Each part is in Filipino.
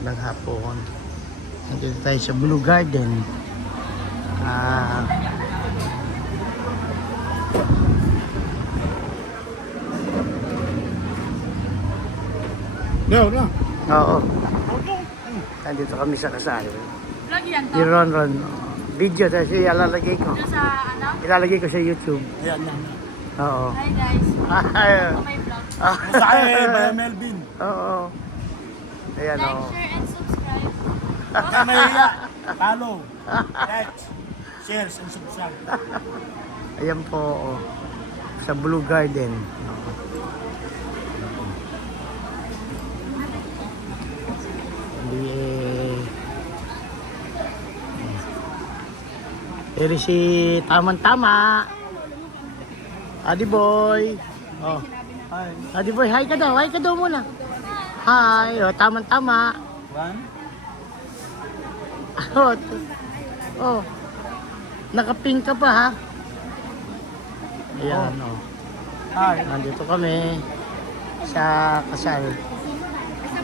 Magandang hapon. Nandito tayo sa Blue Garden. No. Oo. Nandito kami sa kasal. Vlog yan to? Ni Ron. Video kasi ilalagay ko. Ito sa ano? Ilalagay ko sa YouTube. Ayan yan. Oo. Hi guys. Ay. Ito may vlog. Masaya ba Melvin? Oo. Ayan Like, o. share, and subscribe. Huwag ka mahiya. Follow, like, share, and subscribe. Ayan po. Sa Blue Garden. Pero si tamang-tama. Adi boy. Oh. Hi. Adi boy, hi ka daw muna. Hi, oh, tamang-tama. One. Oh. Nakapink ka pa ha. Ayan, oh. Hi. Nandito kami sa kasal.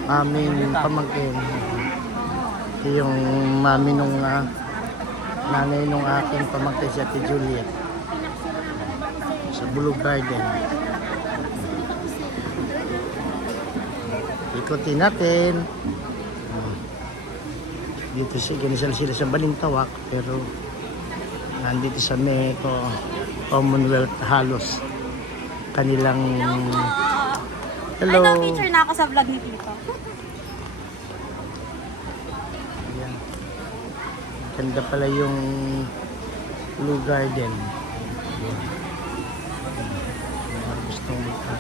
Aming pamangkin. Ito yung mami nung nanay nung aking pamangkin si Ate Juliet. Sa Blue Garden. Ikutin natin. Dito ginasal sila sa Balintawak pero nandito sa Mexico Commonwealth halos kanilang hello. Ay, na-feature na ako sa vlog ni Tito. Ayan. Ganda pala yung Blue Garden. Ayan. Gustong magka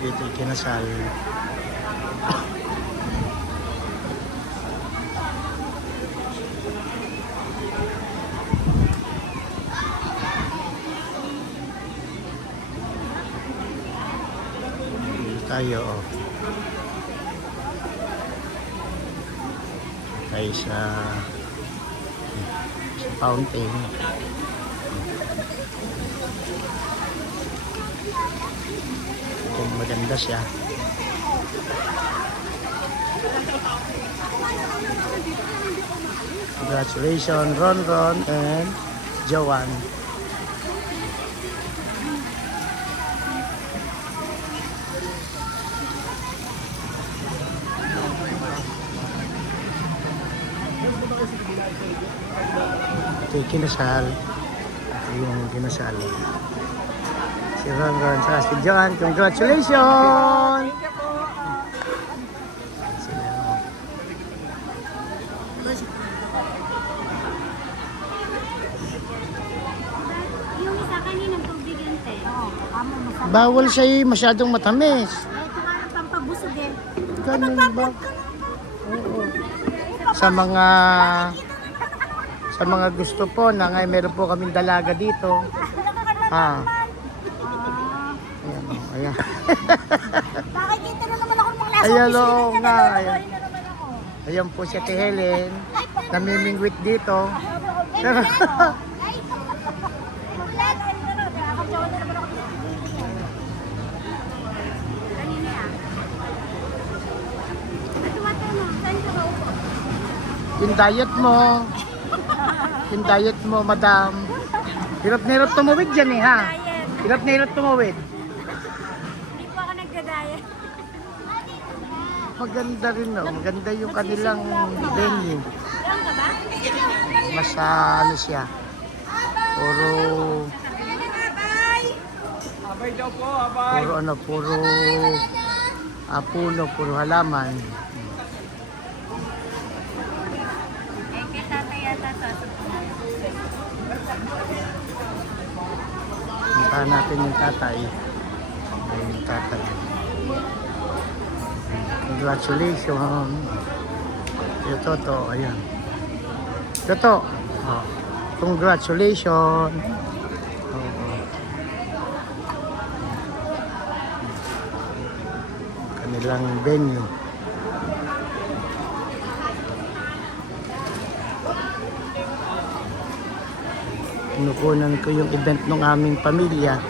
dito ikinasal. Tayo tayo sa fountain. Kung maganda siya. Congratulations Ron and Joanne. Ito yung kinasal. Ito yung kinasal. Si Ron sa si Joanne. Congratulations! Sila, oh. Yung isa kaninang tubig yan, te. Oo. Amo, masarap. Bawal siya masyadong matamis. Ito nga ng pampabusog eh. Ganun ba? Oo. Sa mga gusto po na ngayon meron po kaming dalaga dito. Ayan, oh, ayan. Nakikita na naman ako mga nasa Ayan, opisina oo niya. nga, Nalalabahin ayan. na naman ako. Ayan po si Ate Helen. Namimingwit dito. Ay, ulan. Ulan. Nakakabyawan na naman ako. Kanina yan. At tumatano, saan ka ba upo? Yung diet mo, madam. Hirap na hirap tumawid dyan eh, ha? Diet. Hirap na hirap tumawid. Hindi po ako nagda-diet. Maganda rin, no? Maganda yung kanilang venue. Ilang ka ba? Mas ano siya. Puro puno, puro halaman. Eh, kay tatay yata sa Puntahan natin yung tatay. Ayun yung tatay. Congratulations. Yung Toto, ayan. Toto, oh, congratulations. Kanilang venue. Kinukunan ko yung event ng aming pamilya.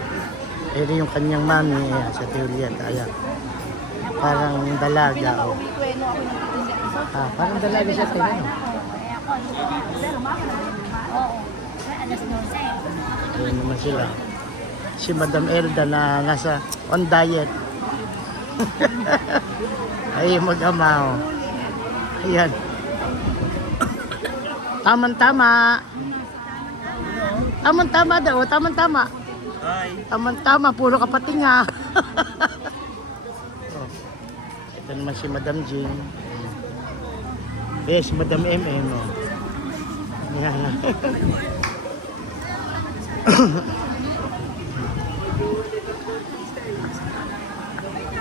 Pero yung kanyang mami, ayan, sa Juliet, ayan. Parang dalaga, oh. Uwi ko ako nagtitinda. Ah, parang dalaga siya tayo, no? Oo. Alas 12. Ayun naman sila. Si Madam Elda na nasa on diet. Ay, mag-ama, oh. Ayan. Tamang-tama. Tamang-tama daw, tamang-tama. Hi. Tamang-tama, puro kapating ha. Oh. Ito naman si Madam Jean. Eh, si Madam MM. Oh. Yan.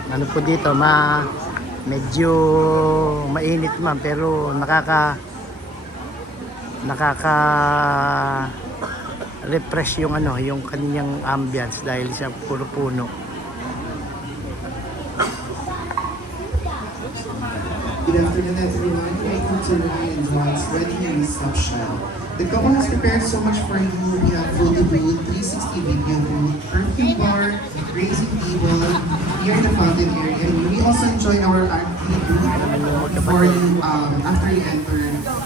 Ano po dito, medyo mainit man pero refresh yung yung kanyang ambience dahil sa puro puno. Good afternoon, everyone. Welcome to Ryan John's wedding and reception. The couple has prepared so much for you. We have photo booth, 360 video booth, perfume bar, grazing table, here in the fountain area. And we also enjoy our arcade booth for you after you enter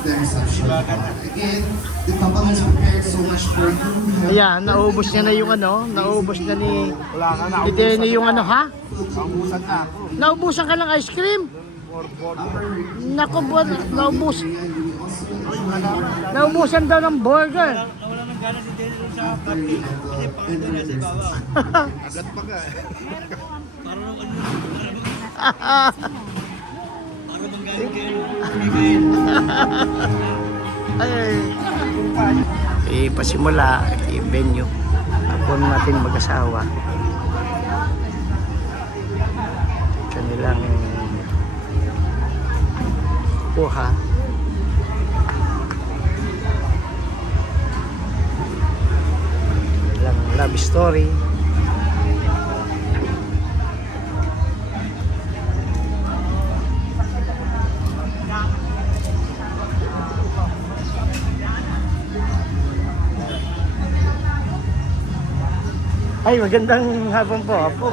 the reception. Again, the couple has prepared so much for you. We have Ayan, naubos niya na yung naubos na ni Wala ka na. Denny yung ha? Naubusan na ako. Naubusan ka ng ice cream? Naku, naubusan daw ng burger. Nawala ng gana si Denny rin sa kape. Kasi pakita niya si Baba. Agad pa ka. Parang bang galing ay, pasimula yung venue. Ako natin mag-asawa. Kanilang kuha. Kanilang love story. Ay, magandang hapon po, Apo.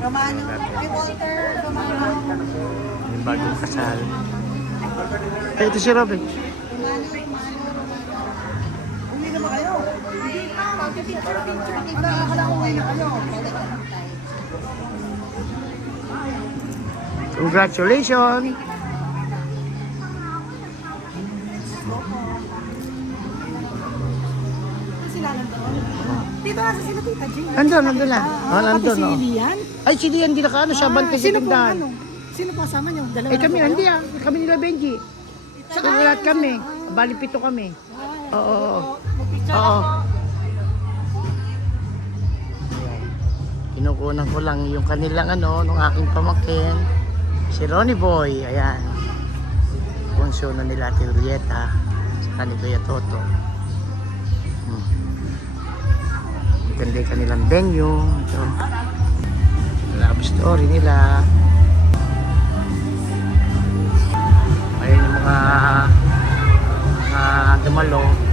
Romano. Ay, Walter. Romano. Yung bagong kasal. Ay, ito si Robin. Uwi na ba kayo? Hindi pa. Mag-picture. Hindi ba? Akala ko uwi na kayo. Congratulations! Sila nandun. Dito nasa sila Tita Jean. Nandun na. Oh, nandun, Si oh. Lian? Ay, si Dian, hindi nakaano siya, bantay sa Sino po tindahan. ano? Sino po kasama niyo? Dalawa Eh, na kami, po kayo? hindi kami nila Benji. Sa lahat kami. Bali, 7 kami. Oo, oo. Mag-picture Oo. ako. Kinukunan ko lang yung kanilang nung aking pamangkin. Si Ronnie Boy, ayan. Bunso na nila Ate Julieta. Saka ni Kuya Toto. Maganda yung kanilang venue. Ito. Love story nila. Ayun yung mga dumalo.